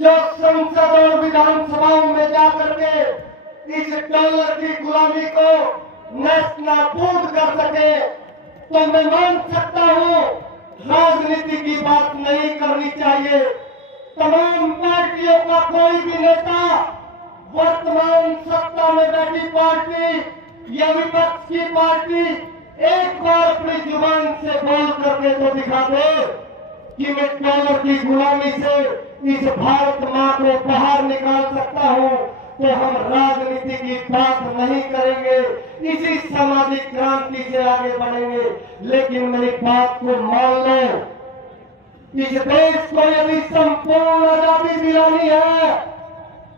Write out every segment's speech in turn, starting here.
जो संसद और विधानसभाओं में जाकर के इस डॉलर की गुलामी को नष्ट नाबूद कर सके, तो मैं मान सकता हूं राजनीति की बात नहीं करनी चाहिए। तमाम पार्टियों का कोई भी नेता, वर्तमान सत्ता में बैठी पार्टी या विपक्ष की पार्टी, एक बार अपनी जुबान से बोल करके तो दिखा दे कि मैं डॉलर की गुलामी से इस भारत मां को बाहर निकाल सकता हूं, तो हम राजनीति की बात नहीं करेंगे, इसी सामाजिक क्रांति से आगे बढ़ेंगे। लेकिन मेरी बात को मान लो, इस देश को यदि संपूर्ण आजादी दिलानी है,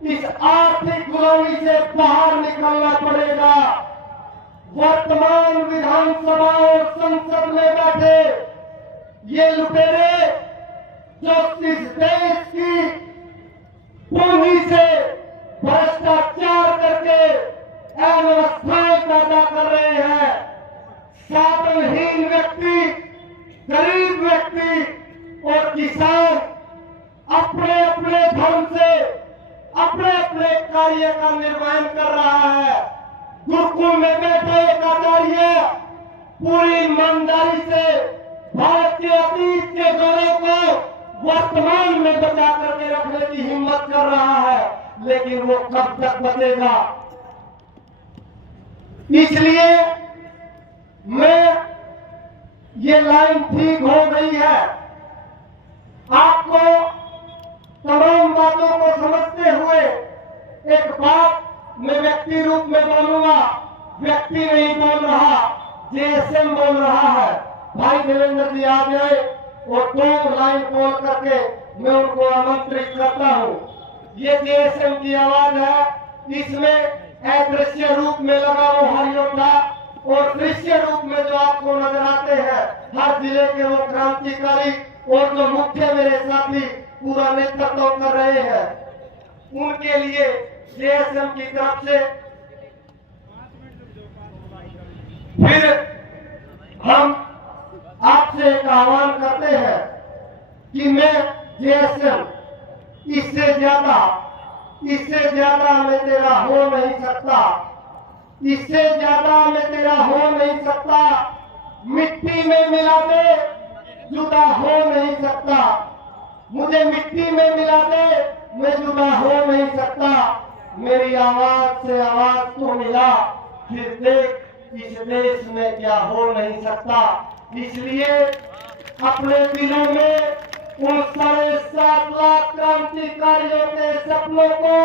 इस आर्थिक गुलामी से बाहर निकलना पड़ेगा। वर्तमान विधानसभा और संसद में बैठे ये लुटेरे जो इस देश की पूंजी से भ्रष्टाचार करके अव्यवस्थाएं पैदा कर रहे हैं, साधनहीन व्यक्ति, गरीब व्यक्ति और किसान अपने अपने धर्म से अपने अपने कार्य का निर्वहन कर रहा है। गुरुकुल में बैठे एक आचार्य पूरी ईमानदारी से भारत के अतीत के गौरव को वर्तमान में बचा करके रखने की हिम्मत कर रहा है, लेकिन वो कब तक बचेगा? इसलिए मैं ये लाइन ठीक हो गई है। आपको तमाम बातों को समझते हुए एक बात मैं व्यक्ति रूप में बोलूंगा। व्यक्ति नहीं बोल रहा, जेएसएम बोल रहा है। भाई देवेंद्र जी आ जाए और 2 लाइन बोल करके मैं उनको आमंत्रित करता हूं। ये जेएसएम की आवाज है, इसमें अदृश्य रूप में लगा वो हरियोद्धा और दृश्य रूप में जो आपको नजर आते हैं हर जिले के वो क्रांतिकारी और जो मुख्य मेरे साथी पूरा नेतृत्व कर रहे हैं, उनके लिए जेएसएम की तरफ से फिर हम आपसे एक आह्वान करते हैं कि मैं जेएसएम इससे ज्यादा मैं तेरा हो नहीं सकता, इससे ज्यादा मैं तेरा हो नहीं सकता, मिट्टी में मिला दे जुदा हो नहीं सकता, मुझे मिट्टी में मिला दे मैं जुदा हो नहीं सकता, मेरी आवाज से आवाज तो मिला, फिर देख इस देश में क्या हो नहीं सकता। इसलिए अपने दिलों में उन 7.5 लाख क्रांतिकारियों के सपनों को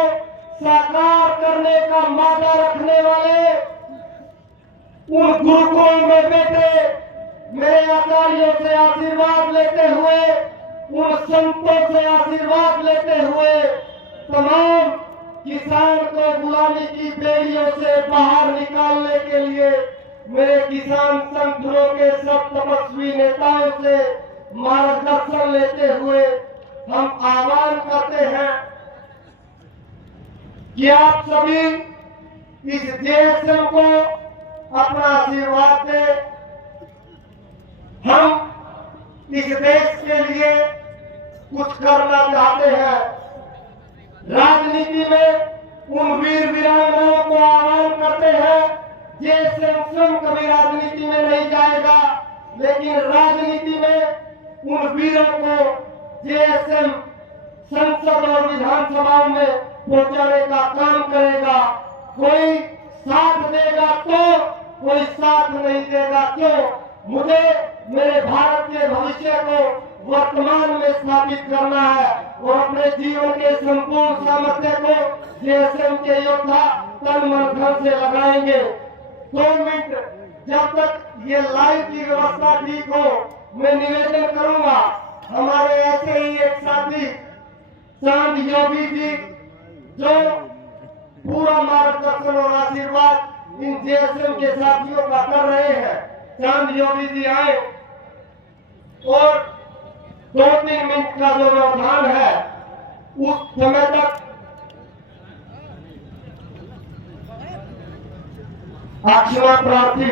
साकार करने का मादा रखने वाले उन गुरुकुल में बैठे मेरे आचार्यों से आशीर्वाद लेते हुए, उन संतों से आशीर्वाद लेते हुए, तमाम किसान को गुलामी की बेड़ियों से बाहर निकालने के लिए मेरे किसान संगठनों के सब तपस्वी नेताओं से मार्गदर्शन लेते हुए हम आह्वान करते हैं कि आप सभी इस जेएसएम को अपना आशीर्वाद दें। हम इस देश के लिए कुछ करना चाहते हैं। राजनीति में उन वीर वीरांगनाओं को आह्वान करते हैं, जेएसएम स्वयं कभी राजनीति में नहीं जाएगा, लेकिन राजनीति में उन वीरों को जेएसएम संसद और विधानसभाओं में पहुंचाने का काम करेगा। कोई साथ देगा तो, कोई साथ नहीं देगा क्यों? मुझे मेरे भारत के भविष्य को वर्तमान में स्थापित करना है और अपने जीवन के संपूर्ण सामर्थ्य को जेएसएम के योद्धा तन मन धन से लगाएंगे। 2 मिनट जब तक ये लाइव की व्यवस्था ठीक हो, मैं निवेदन करूंगा, हमारे ऐसे ही एक साथी चांद योगी जी जो पूरा मार्गदर्शन और आशीर्वाद इन जेएसएम के साथियों का कर रहे हैं, चांद योगी जी आए और 2-3 मिनट का जो व्यवधान है उस समय तक क्षमा प्रार्थी